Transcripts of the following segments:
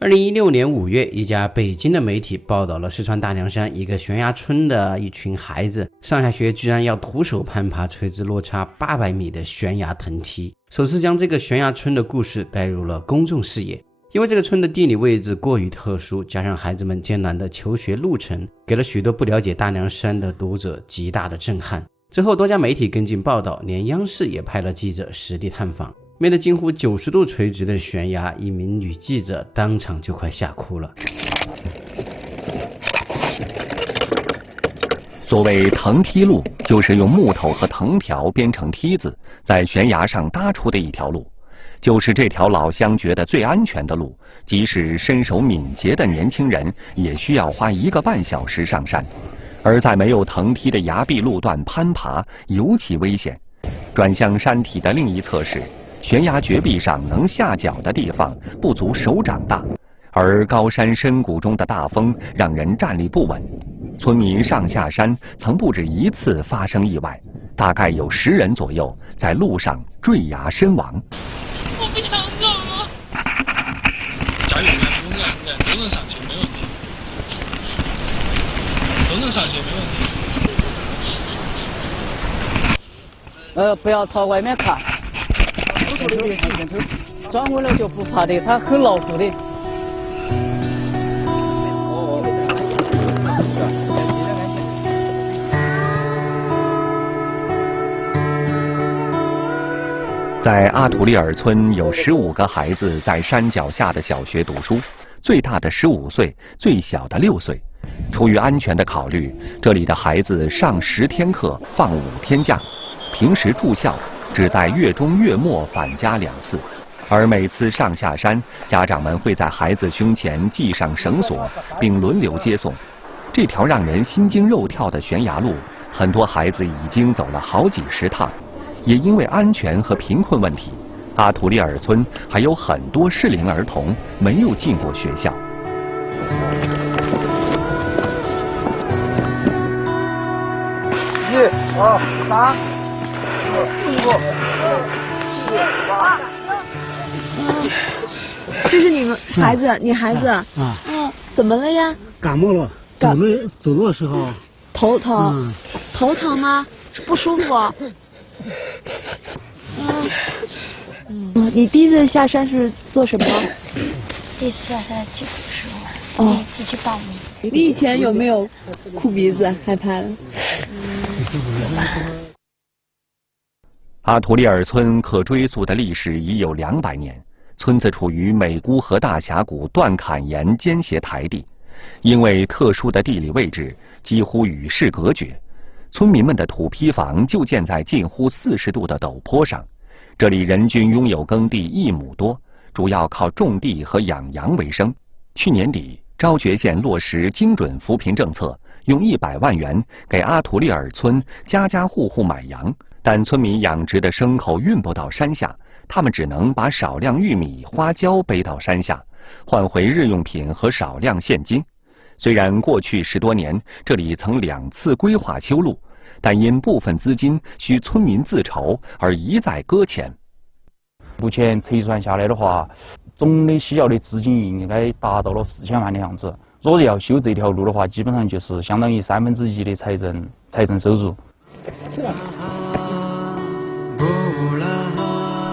2016年5月，一家北京的媒体报道了四川大凉山一个悬崖村的一群孩子上下学居然要徒手攀爬垂直落差800米的悬崖藤梯，首次将这个悬崖村的故事带入了公众视野。因为这个村的地理位置过于特殊，加上孩子们艰难的求学路程，给了许多不了解大凉山的读者极大的震撼。之后多家媒体跟进报道，连央视也派了记者实地探访。面对近乎90度垂直的悬崖，一名女记者当场就快吓哭了。所谓藤梯路，就是用木头和藤条编成梯子，在悬崖上搭出的一条路。就是这条老乡觉得最安全的路，即使身手敏捷的年轻人也需要花1个半小时上山。而在没有藤梯的崖壁路段攀爬尤其危险。转向山体的另一侧时，悬崖绝壁上能下脚的地方不足手掌大，而高山深谷中的大风让人站立不稳。村民上下山曾不止1次发生意外，大概有10人左右在路上坠崖身亡。我不想走了。加油呀，勇敢，都能上去，没问题。都能上去，没问题。不要朝外面看。转过来就不怕的，它很牢固的。在阿图利尔村有15个孩子在山脚下的小学读书，最大的15岁，最小的6岁。出于安全的考虑，这里的孩子上10天课，放5天假，平时住校，只在月中月末返家2次。而每次上下山，家长们会在孩子胸前系上绳索，并轮流接送。这条让人心惊肉跳的悬崖路，很多孩子已经走了好几10趟。也因为安全和贫困问题，阿图利尔村还有很多适龄儿童没有进过学校。1、2、3、4、5、6、7、8。这是你们孩子，你孩子啊？怎么了呀？感冒了，走路的时候头疼，头疼吗？不舒服？你第一次下山是做什么？第一次下山就不是我，第一次去报名。你以前有没有哭鼻子、害怕的？阿图利尔村可追溯的历史已有200年，村子处于美姑河大峡谷断坎岩间斜台地，因为特殊的地理位置，几乎与世隔绝。村民们的土坯房就建在近乎40度的陡坡上，这里人均拥有耕地1亩多，主要靠种地和养羊为生。去年底，昭觉县落实精准扶贫政策，用100万元给阿图利尔村家家户户买羊，但村民养殖的牲口运不到山下，他们只能把少量玉米、花椒背到山下，换回日用品和少量现金。虽然过去10多年，这里曾2次规划修路，但因部分资金需村民自筹而一再搁浅。目前测算下来的话，总的需要的资金应该达到了4000万的样子。如果要修这条路的话，基本上就是相当于1/3的财政收入。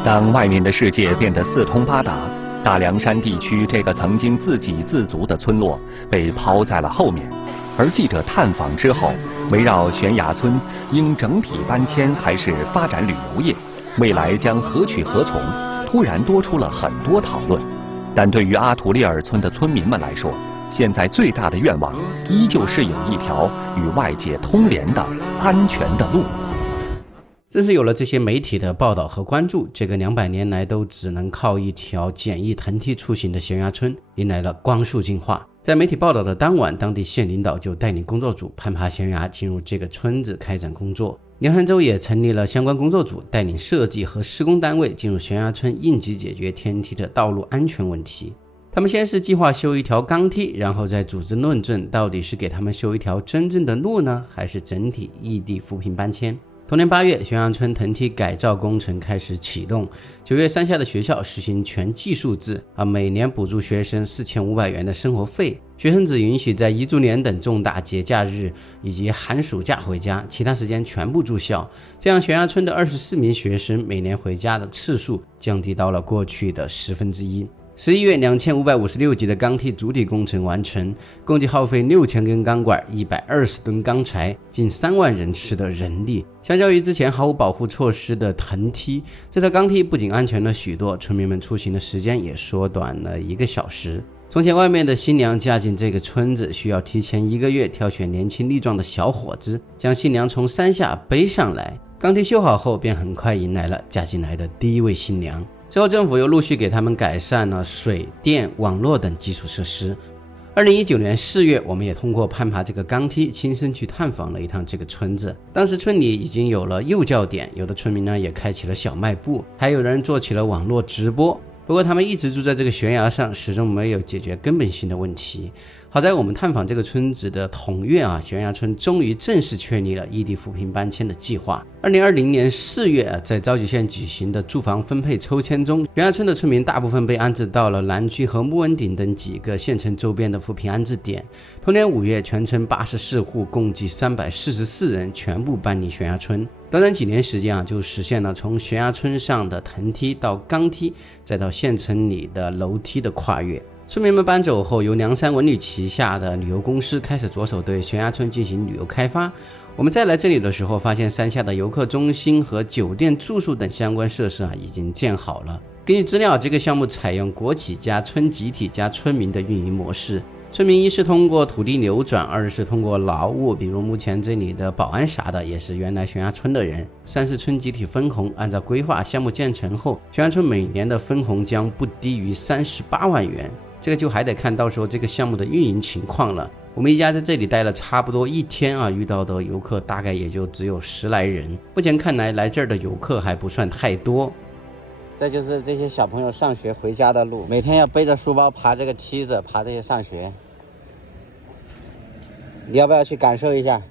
当外面的世界变得四通八达，大凉山地区这个曾经自给自足的村落被抛在了后面。而记者探访之后，围绕悬崖村应整体搬迁还是发展旅游业，未来将何去何从，突然多出了很多讨论。但对于阿图利尔村的村民们来说，现在最大的愿望依旧是有一条与外界通联的安全的路。正是有了这些媒体的报道和关注，这个200年来都只能靠一条简易藤梯出行的悬崖村迎来了光速进化。在媒体报道的当晚，当地县领导就带领工作组攀爬悬崖进入这个村子开展工作。凉山州也成立了相关工作组，带领设计和施工单位进入悬崖村应急解决天梯的道路安全问题。他们先是计划修一条钢梯，然后再组织论证到底是给他们修一条真正的路呢，还是整体异地扶贫搬迁。同年8月，悬崖村藤梯改造工程开始启动。9月，山下的学校实行全寄宿制，每年补助学生4500元的生活费。学生只允许在1周年等重大节假日以及寒暑假回家，其他时间全部住校。这样，悬崖村的24名学生每年回家的次数降低到了过去的1/10。11月，2556级的钢梯主体工程完成，共计耗费6000根钢管、120吨钢材，近3万人次的人力。相较于之前毫无保护措施的藤梯，这套钢梯不仅安全了许多，村民们出行的时间也缩短了1个小时。从前外面的新娘嫁进这个村子，需要提前1个月挑选年轻力壮的小伙子，将新娘从山下背上来。钢梯修好后，便很快迎来了嫁进来的第一位新娘。之后政府又陆续给他们改善了水电网络等基础设施。2019年4月，我们也通过攀爬这个钢梯亲身去探访了一趟这个村子。当时村里已经有了幼教点，有的村民呢也开启了小卖部，还有人做起了网络直播。不过他们一直住在这个悬崖上，始终没有解决根本性的问题。好在我们探访这个村子的同月悬崖村终于正式确立了异地扶贫搬迁的计划。2020年4月，在召集县举行的住房分配抽签中，悬崖村的村民大部分被安置到了南区和木恩顶等几个县城周边的扶贫安置点。同年5月，全村84户，共计344人全部搬离悬崖村。短短几年时间就实现了从悬崖村上的藤梯到钢梯，再到县城里的楼梯的跨越。村民们搬走后，由梁山文旅旗下的旅游公司开始着手对悬崖村进行旅游开发。我们再来这里的时候，发现山下的游客中心和酒店住宿等相关设施已经建好了。根据资料，这个项目采用国企加村集体加村民的运营模式。村民一是通过土地流转，二是通过劳务，比如目前这里的保安啥的也是原来悬崖村的人。三是村集体分红，按照规划，项目建成后，悬崖村每年的分红将不低于38万元。这个就还得看到时候这个项目的运营情况了。我们一家在这里待了差不多1天遇到的游客大概也就只有10来人。目前看来这儿的游客还不算太多。这就是这些小朋友上学回家的路，每天要背着书包爬这个梯子，爬这些上学。你要不要去感受一下？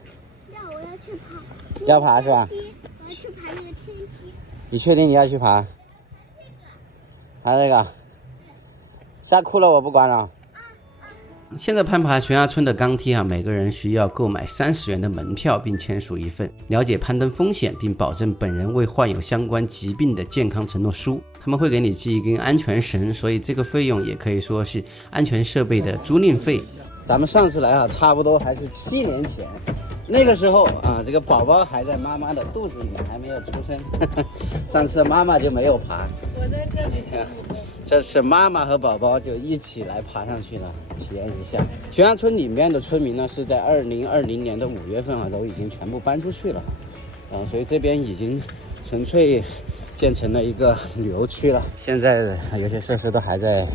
我要去爬。要爬是吧？我要去爬那个天梯。你确定你要去爬？爬这个？吓哭了我不管了。现在攀爬悬崖村的钢梯每个人需要购买30元的门票，并签署一份了解攀登风险并保证本人未患有相关疾病的健康承诺书。他们会给你系一根安全绳，所以这个费用也可以说是安全设备的租赁费。咱们上次来差不多还是7年前，那个时候这个宝宝还在妈妈的肚子里，还没有出生。上次妈妈就没有爬，我在这里。这次妈妈和宝宝就一起来爬上去了，体验一下。悬崖村里面的村民呢，是在2020年的5月份都已经全部搬出去了，所以这边已经纯粹建成了一个旅游区了。现在有些设施都还在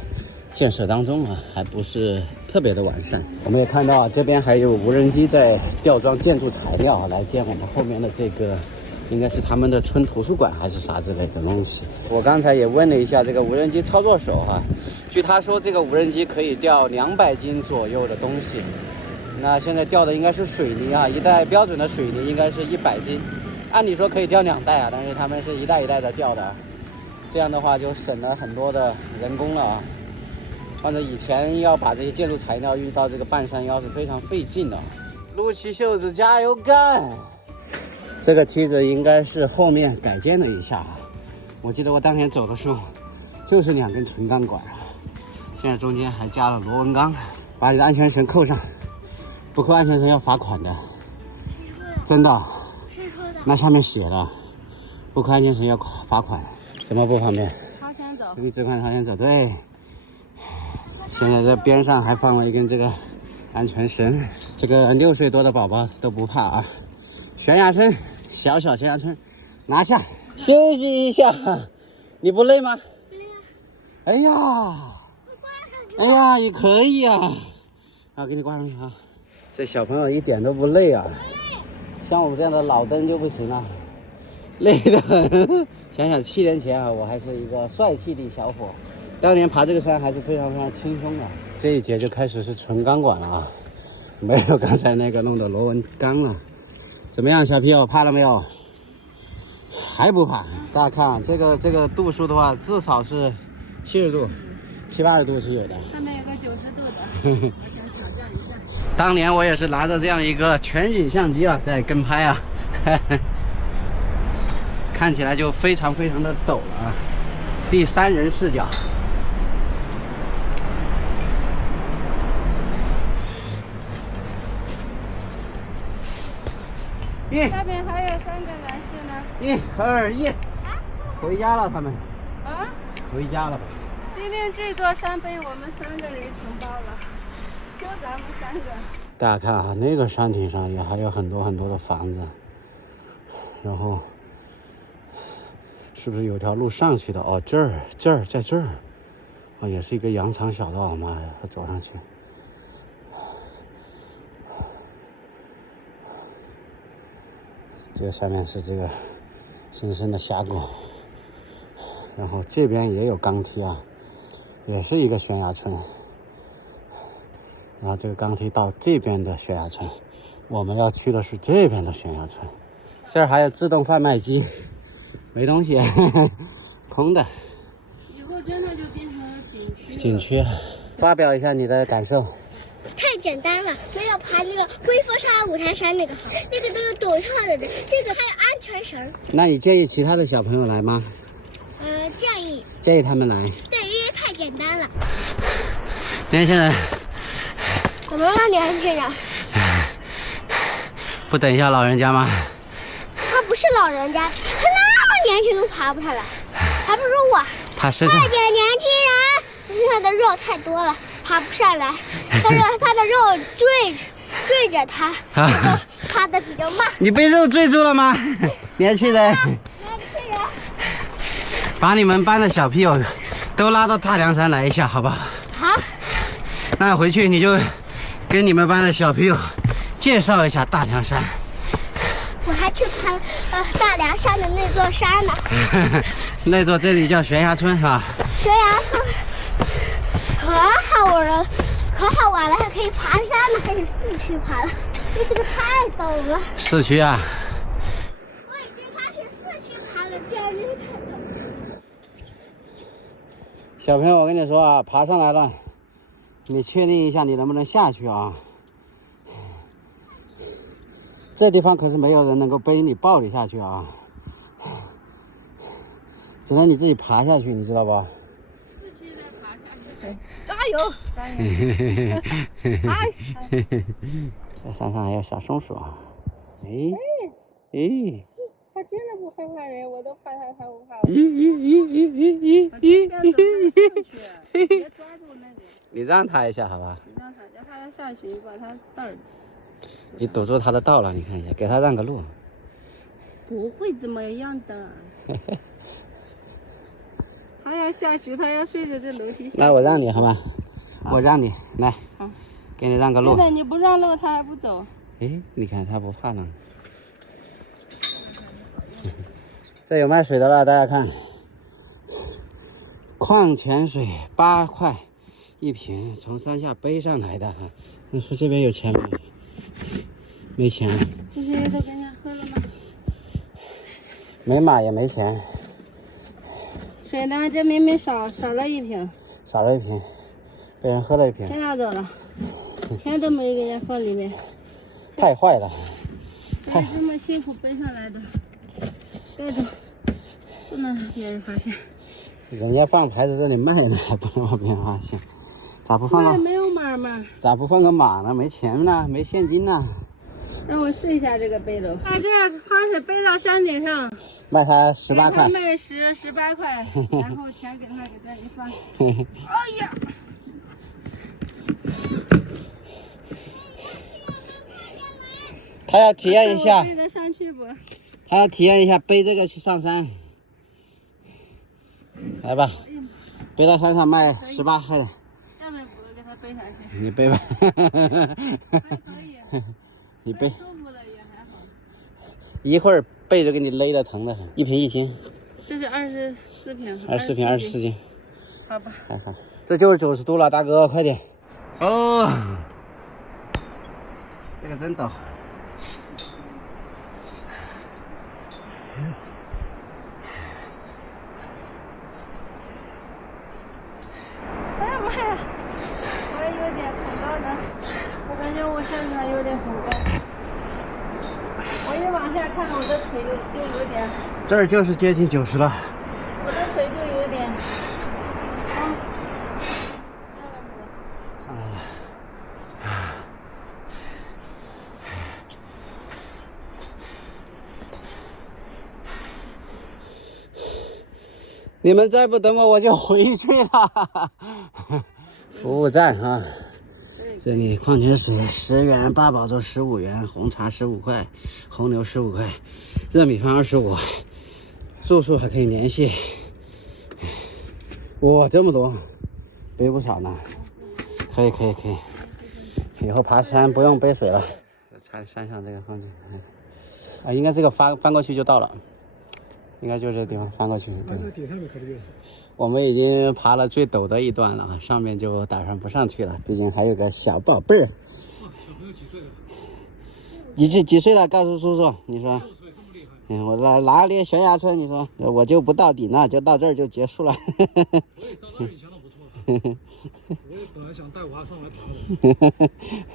建设当中还不是特别的完善。我们也看到这边还有无人机在吊装建筑材料来建我们后面的这个。应该是他们的村图书馆还是啥之类的东西。我刚才也问了一下这个无人机操作手据他说这个无人机可以吊200斤左右的东西。那现在吊的应该是水泥一袋标准的水泥应该是100斤，按理说可以吊2袋但是他们是一袋一袋的吊的，这样的话就省了很多的人工了反正以前要把这些建筑材料运到这个半山腰是非常费劲的。撸起袖子加油干！这个梯子应该是后面改建了一下我记得我当年走的时候就是2根纯钢管现在中间还加了螺纹钢。把你的安全绳扣上，不扣安全绳要罚款的。真的？谁说的？那上面写了，不扣安全绳要罚款。什么不方便？朝前走。你只管朝前走，对。现在这边上还放了一根这个安全绳，这个6岁多的宝宝都不怕悬崖村，小悬崖村，拿下，休息一下。你不累吗？不累哎呀，也可以给你挂上去这小朋友一点都不累像我们这样的老登就不行了，累得很。想想7年前我还是一个帅气的小伙，当年爬这个山还是非常非常轻松的。这一节就开始是纯钢管了没有刚才那个弄的螺纹钢了。怎么样，小屁友，怕了没有？还不怕？大家看啊，这个度数的话，至少是70度、70-80度是有的。上面有个90度的，我想挑战一下。当年我也是拿着这样一个全景相机啊，在跟拍啊，看起来就非常非常的陡了啊。第三人视角。下面还有3个男士呢。1、2、1，回家了他们。啊？回家了吧？今天这座山被我们3个人承包了，就咱们3个。大家看啊，那个山顶上也还有很多很多的房子，然后是不是有条路上去的？哦，这儿在这儿，啊，也是一个羊肠小道。妈呀，我走上去。这个下面是这个深深的峡谷，然后这边也有钢梯啊，也是一个悬崖村。然后这个钢梯到这边的悬崖村，我们要去的是这边的悬崖村。这儿还有自动贩卖机，没东西，空的。以后真的就变成了景区。景区，发表一下你的感受。太简单了，没有爬那个龟峰山、五台山那个好，那个都有陡峭的人，这个还有安全绳。那你建议其他的小朋友来吗？建议他们来。对，因为太简单了。年轻人，怎么了，年轻人？不等一下老人家吗？他不是老人家，他那么年轻都爬不上来，还不如我。他身上。快点，年轻人！身上的肉太多了，爬不上来。他的肉坠着他，爬的比较慢。你被肉坠住了吗？年轻人。把你们班的小屁友都拉到大凉山来一下，好不好？好。那回去你就跟你们班的小屁友介绍一下大凉山。我还去爬大凉山的那座山呢。那座这里叫悬崖村是吧？悬崖村可好玩了，还可以爬山呢，还是4区爬了，因为这个太陡了。4区啊？我已经开始4区爬了，简直是太陡了。小朋友，我跟你说啊，爬上来了，你确定一下你能不能下去啊？这地方可是没有人能够背你抱你下去啊，只能你自己爬下去，你知道吧4区再爬下去。加油！加油！这山上还有小松鼠啊！它真的不害怕人，我都怕它，它不怕我。别抓住那个。你让它一下，好吧？你让它，叫它要下去，你把它带儿。你堵住它的道了，你看一下，给它让个路。不会怎么样的。它要下去，它要顺着这楼梯下去。那我让你好吗？我让你来，给你让个路。真的，你不让路，它还不走。你看它不怕冷。这有卖水的了，大家看，矿泉水8块1瓶，从山下背上来的哈。你说这边有钱吗？没钱。这些都给人家喝了吗？没买也没钱。水呢？这明明少了1瓶。少了1瓶，被人喝了1瓶。全拿走了，钱都没给人家放里面。太坏了。这么辛苦背上来的，带走，不能让别人发现。人家放牌子这里卖呢，还不能让别人发现。咋不放个？没有码吗？咋不放个码呢？没钱呢，没现金呢。让我试一下这个背篓。把这花水背到山顶上，卖他18块。卖18块，然后钱给他一放。哎呀！他要体验一下。背得上去不？他要体验一下背这个去上山。来吧，背到山上卖18块的。下面补给他背上去。你背吧。还可以。你背。舒服了也还好。一会儿背着给你勒得疼的很。1瓶1斤。这是24瓶。24瓶24斤。好吧。还好。这就是90度了，大哥，快点。哦。这个真陡。点恐高的，我感觉我下面有点恐高。我一往下看，我的腿就有点。这儿就是接近90了。我的腿就有点。上来了。你们再不等我就回去了。服务站啊，这里矿泉水10元，八宝粥15元，红茶15块，红牛15块，热米饭25，住宿还可以联系。哇，这么多，背不少呢。可以，以后爬山不用背水了。山上这个风景啊，应该这个翻过去就到了。应该就这个地方翻过去。对，我们已经爬了最陡的一段了啊，上面就打算不上去了，毕竟还有个小宝贝儿。小朋友几岁了？你几岁了？告诉叔叔，你说。6岁，这么厉害。我哪里悬崖村？你说我就不到顶了，就到这儿就结束了。我也到那里相当不错了。我也本来想带娃上来爬的，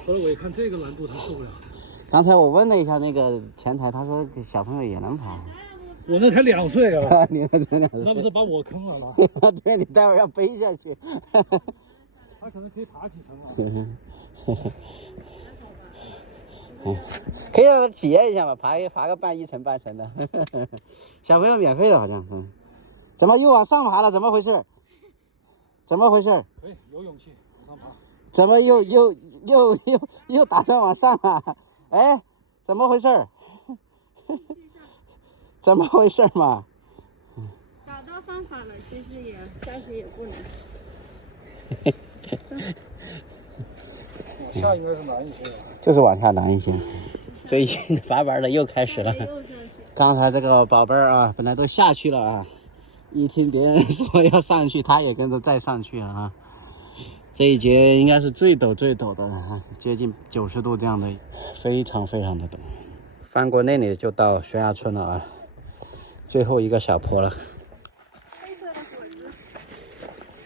后来我一看这个难度他受不了。刚才我问了一下那个前台，他说小朋友也能爬。我那才2岁啊！你们才2岁，那不是把我坑了吗？对，你待会儿要背下去。他可能可以爬几层啊。可以让他体验一下嘛，爬个1层半层的。小朋友免费的好像。怎么又往上爬了？怎么回事？怎么回事？可以有勇气往上爬。怎么又打算往上了？哎，怎么回事？怎么回事嘛？找到方法了，其实也下去也不难。往下应该是难一些。就是往下难一些。所以拔班的又开始了。刚才这个宝贝儿啊，本来都下去了啊，一听别人说要上去，他也跟着再上去了啊。这一节应该是最陡的啊，接近90度这样的，非常的陡。翻过那里就到悬崖村了啊，最后一个小坡了。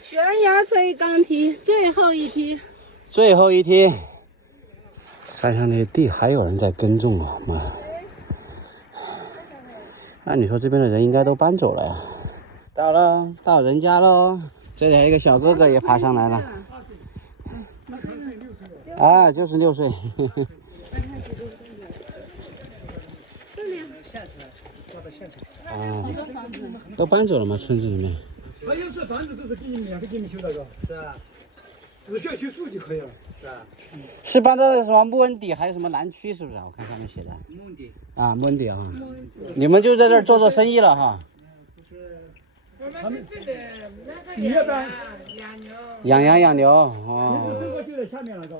悬崖村钢梯最后一梯。山上那地还有人在耕种啊，妈！按理说这边的人应该都搬走了呀。到人家喽，这里还有一个小哥哥也爬上来了。啊，就是6岁。都搬走了吗？村子里面？他要是房子都是给你免费给你修的，是吧？只需要去住就可以了，是吧？是搬到什么木恩底，还有什么南区，是不是？我看上面写的。木恩底啊。你们就在这儿做生意了哈？他们你要不然养羊养牛哦。你生活就在下面了，是吧？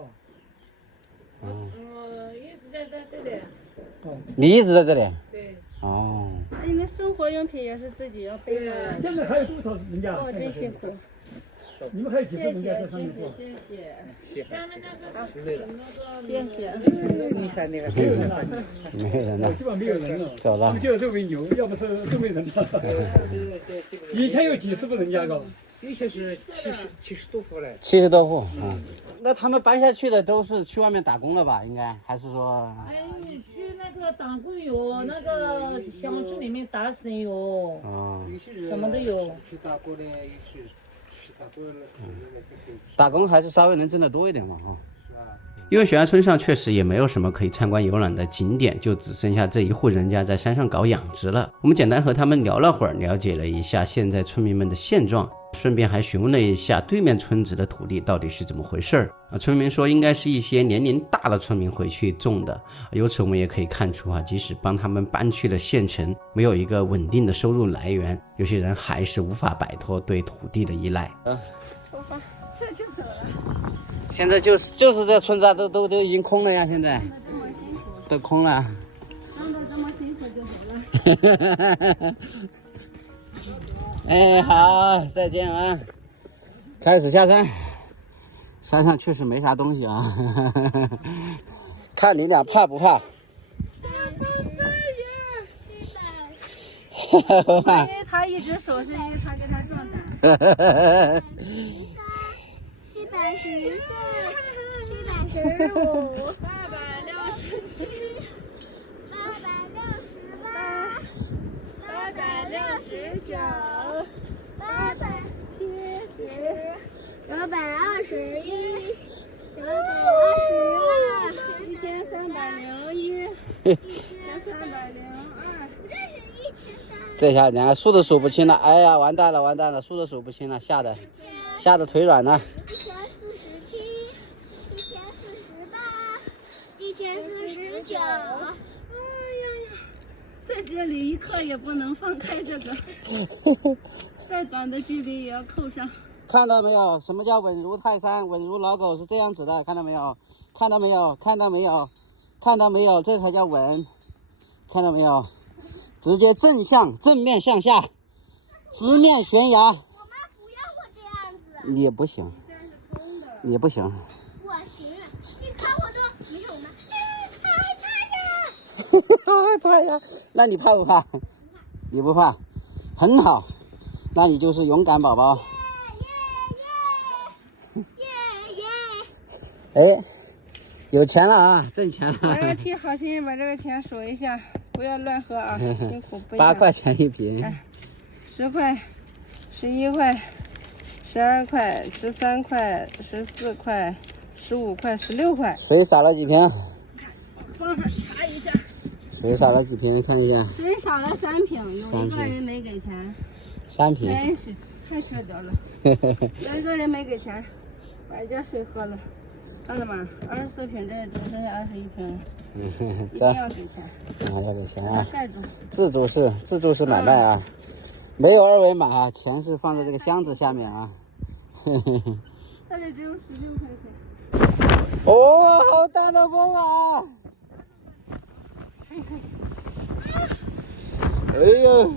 一直在这里。你一直在这里？对。哦。你们生活用品也是自己要背上来。现在还有多少人家？哦，真辛苦。你们还有几个人家在上面住？谢谢。你看那个没有人了，基本没有人了，走了。就这为牛，要不是都没人了。以前有几十户人家的。以前是70多户嘞，70多户啊。那他们搬下去的都是去外面打工了吧？应该还是说？哎，去那个打工有，那个乡村里面打省有，什么都有。去打工的也是去打工了，打工还是稍微能挣得多一点嘛啊。因为悬崖村上确实也没有什么可以参观游览的景点，就只剩下这一户人家在山上搞养殖了。我们简单和他们聊了会儿，了解了一下现在村民们的现状，顺便还询问了一下对面村子的土地到底是怎么回事儿啊。村民说应该是一些年龄大的村民回去种的，由此我们也可以看出啊，即使帮他们搬去了县城，没有一个稳定的收入来源，有些人还是无法摆脱对土地的依赖。这就走了。现在就是这村子啊，都已经空了呀，现在都空了。当着这么辛苦就走了。哎，好，再见啊！开始下山，山上确实没啥东西啊。看你俩怕不怕？因为他一只手是因为他跟他撞的。110岁。这下人家数都数不清了，哎呀，完蛋了，完蛋了，数都数不清了，吓得腿软了。1047、1048、1049。哎呀呀，在这里一刻也不能放开这个，再短的距离也要扣上。看到没有？什么叫稳如泰山？稳如老狗是这样子的，看到没有？看到没有？看到没有？看到没有？这才叫稳，看到没有？直接正面向下，直面悬崖。我妈不要我这样子。你也不行，你不行。我行，你看我都没有吗？害怕呀？那你怕不怕？你不怕，很好，那你就是勇敢宝宝。哎，有钱了啊，挣钱了。我要替好心人把这个钱数一下。不要乱喝啊，辛苦不8块钱一瓶，10块、11块、12块、13块、14块、15块、16块。水少了几瓶？帮他查一下。水少了几瓶？看一下。水少了3瓶，有一个人没给钱。3瓶。真是太缺德了。有一个人没给钱，把人家水喝了。看到吗？24瓶，这只剩下21瓶。一定要给钱。要给钱啊！盖住。自助式买卖啊，没有2维码啊，钱是放在这个箱子下面啊。这里只有16块钱。哦，好大的风啊！哎呦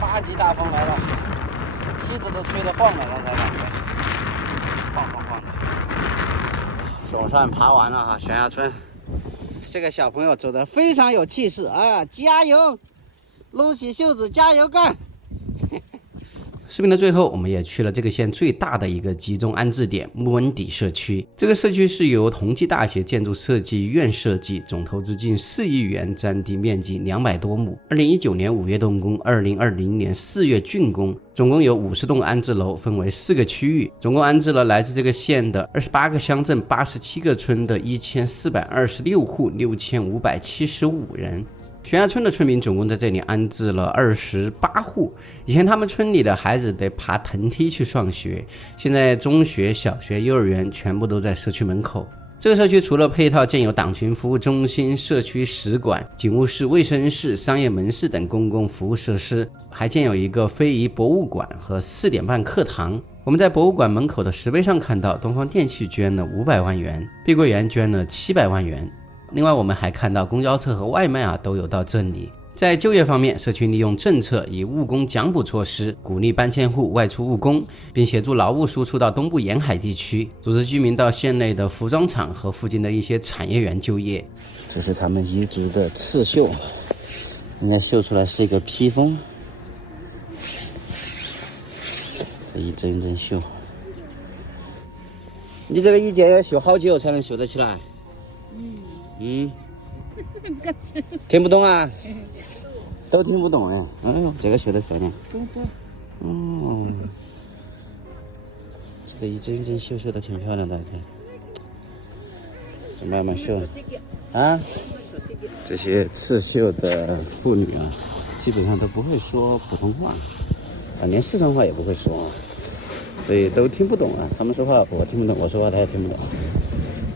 ！8级大风来了，梯子都吹得晃了，刚才感觉晃的。总算爬完了哈，悬崖村。这个小朋友走得非常有气势啊！加油，撸起袖子，加油干！视频的最后，我们也去了这个县最大的一个集中安置点——木恩底社区。这个社区是由同济大学建筑设计院设计，总投资近4亿元，占地面积200多亩。2019年5月动工，2020年4月竣工。总共有50栋安置楼，分为4个区域，总共安置了来自这个县的28个乡镇、87个村的1426户，6575人。悬崖村的村民总共在这里安置了28户。以前他们村里的孩子得爬藤梯去上学，现在中学、小学、幼儿园全部都在社区门口。这个社区除了配套建有党群服务中心、社区使馆、警务室、卫生室、商业门市等公共服务设施，还建有一个非遗博物馆和4点半课堂。我们在博物馆门口的石碑上看到，东方电器捐了500万元，碧桂园捐了700万元。另外我们还看到公交车和外卖都有到这里。在就业方面，社区利用政策以务工奖补措施鼓励搬迁户外出务工，并协助劳务输出到东部沿海地区，组织居民到县内的服装厂和附近的一些产业园就业。这是他们彝族的刺绣，应该绣出来是一个披风，这一针一针绣。你这个一件要绣好久才能绣得起来？听不懂啊？都听不懂哎。哎呦，这个绣得漂亮。这个一针一针绣的挺漂亮的，看。这慢慢绣啊。这些刺绣的妇女啊，基本上都不会说普通话，连四川话也不会说，所以都听不懂啊。他们说话我听不懂，我说话他也听不懂。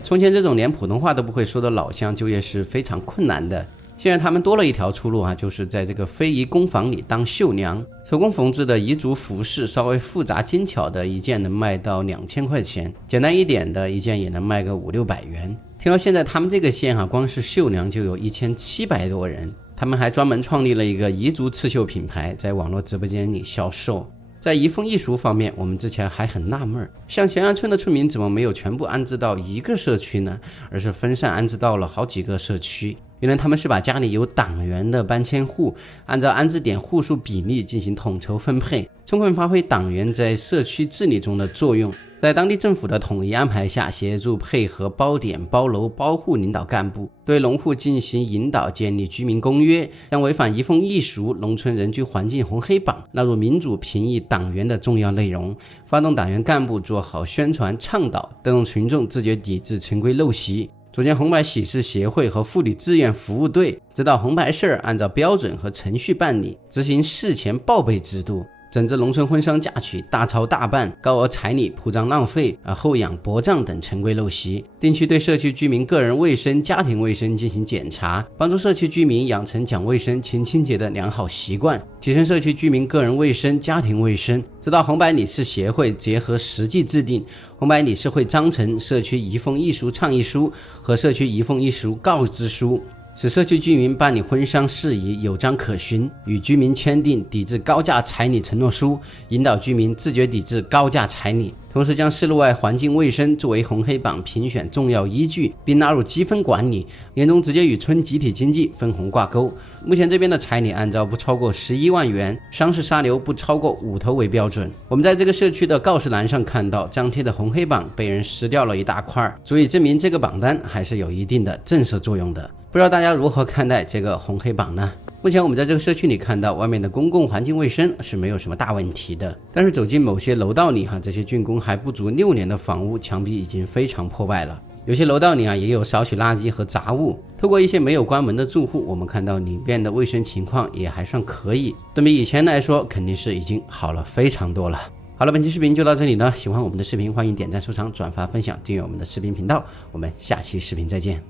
从前这种连普通话都不会说的老乡就业是非常困难的，现在他们多了一条出路啊，就是在这个非遗工坊里当绣娘。手工缝制的彝族服饰，稍微复杂精巧的一件能卖到2000块钱，简单一点的一件也能卖个500-600元。听到现在他们这个县光是绣娘就有1700多人，他们还专门创立了一个彝族刺绣品牌，在网络直播间里销售。在移风易俗方面，我们之前还很纳闷，像咸阳村的村民怎么没有全部安置到一个社区呢？而是分散安置到了好几个社区。原来他们是把家里有党员的搬迁户按照安置点户数比例进行统筹分配，充分发挥党员在社区治理中的作用。在当地政府的统一安排下，协助配合包点、包楼、包户领导干部，对农户进行引导，建立居民公约，将违反移风易俗、农村人居环境红黑榜纳入民主评议党员的重要内容，发动党员干部做好宣传倡导，带动群众自觉抵制陈规陋习。组建红白喜事协会和妇女志愿服务队，指导红白事按照标准和程序办理，执行事前报备制度，整治农村婚丧嫁娶大操大办、高额彩礼铺张浪费、后养薄葬等陈规陋习，定期对社区居民个人卫生、家庭卫生进行检查，帮助社区居民养成讲卫生、勤清洁的良好习惯，提升社区居民个人卫生、家庭卫生。指导红白理事协会结合实际制定红白理事会章程、社区移风易俗倡议书和社区移风易俗告知书，使社区居民办理婚丧事宜有章可循，与居民签订抵制高价彩礼承诺书，引导居民自觉抵制高价彩礼。同时将市路外环境卫生作为红黑榜评选重要依据，并纳入积分管理，严重直接与村集体经济分红挂钩。目前这边的彩礼按照不超过11万元、伤势杀牛不超过5头为标准。我们在这个社区的告示栏上看到，张贴的红黑榜被人撕掉了一大块，足以证明这个榜单还是有一定的震慑作用的。不知道大家如何看待这个红黑榜呢？目前我们在这个社区里看到，外面的公共环境卫生是没有什么大问题的，但是走进某些楼道里这些竣工还不足6年的房屋墙壁已经非常破败了。有些楼道里也有少许垃圾和杂物。透过一些没有关门的住户，我们看到里面的卫生情况也还算可以，对比以前来说肯定是已经好了非常多了。好了，本期视频就到这里了。喜欢我们的视频，欢迎点赞、收藏、转发、分享，订阅我们的视频频道。我们下期视频再见。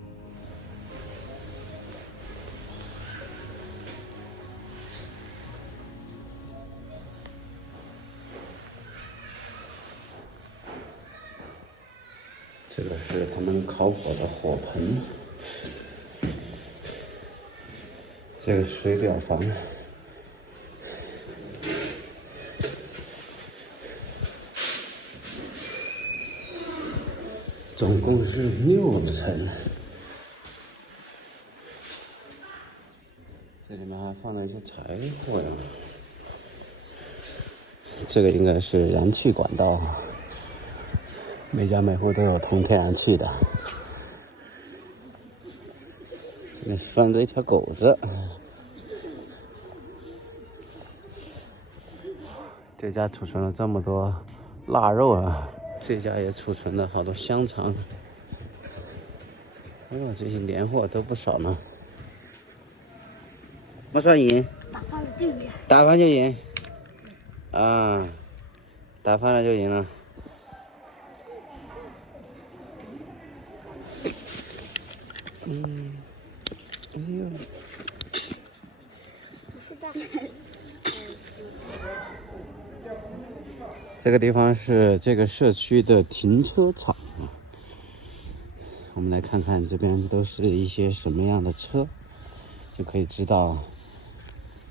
这个是他们烤火的火盆，这个水表房，总共是6层。这里面还放了一些柴火呀，这个应该是燃气管道。每家每户都有通天然气的。这边放着一条狗子，这家储存了这么多腊肉啊，这家也储存了好多香肠。哎呦，这些年货都不少呢。没算赢，打翻就赢啊，打翻了就赢了。哎呦，这个地方是这个社区的停车场啊。我们来看看这边都是一些什么样的车，就可以知道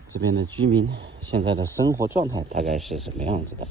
这边的居民现在的生活状态大概是什么样子的。